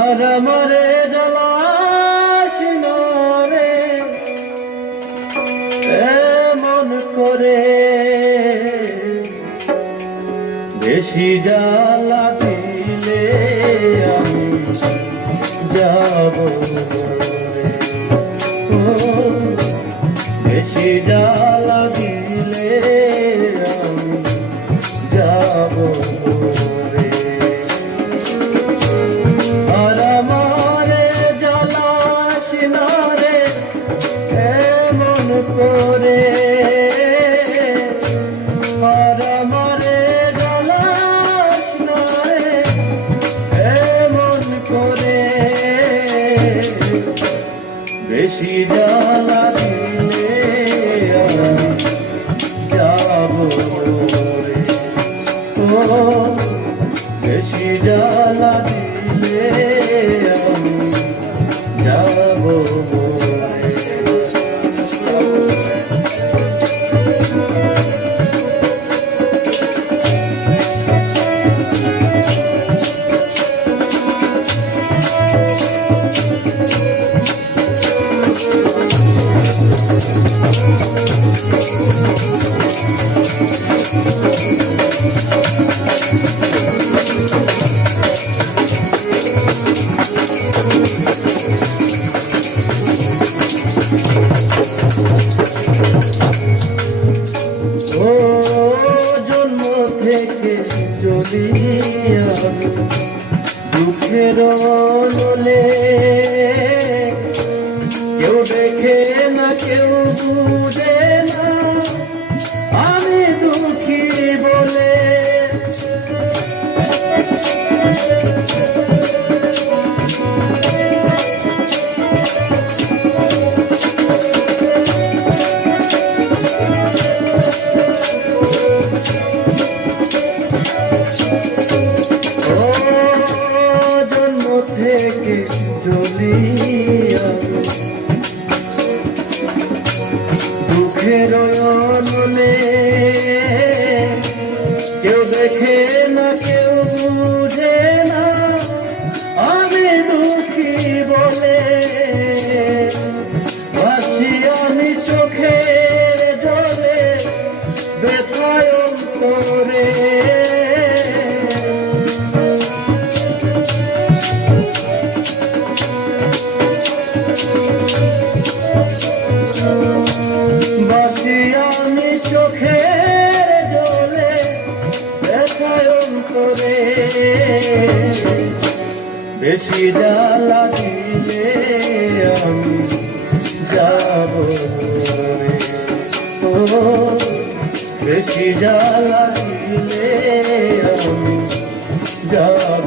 আর মরে জলাশিন রে মন করে বেশি জ্বালা দিলে আমি যাব। বেশি জ্বালা রেখে বেশি জ্বালা দিলে আমি যাব ও বেশি জ্বালা দিলে আমি যাব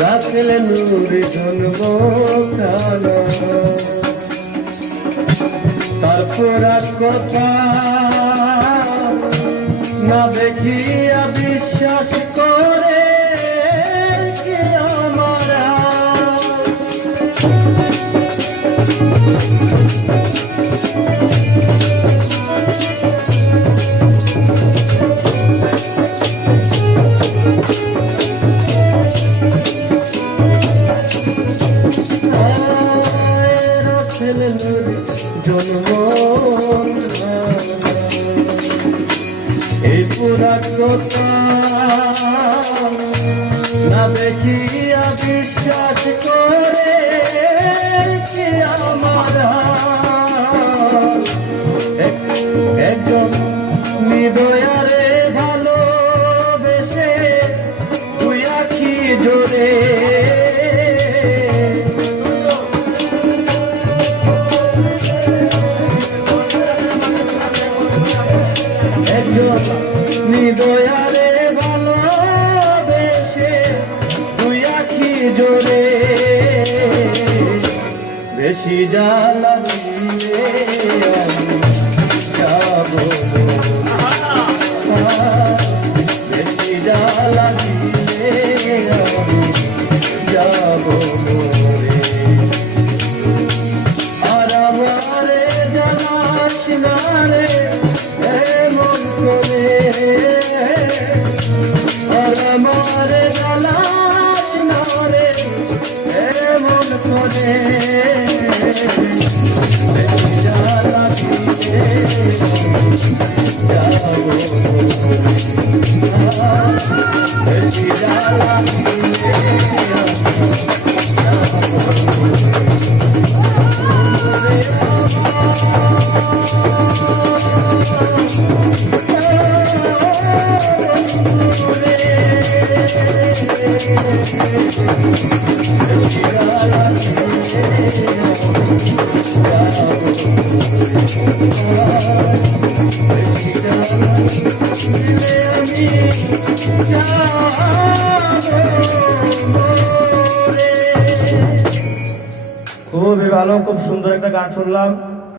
রাখলে নূর জন্ম তারপর কথা না দেখিয়া বিশ্বাস করে না দেখিয়া বিশ্বাস কর? জোরে। বেশি জ্বালা যাব খুবই ভালো খুব সুন্দর একটা গান শুনলাম।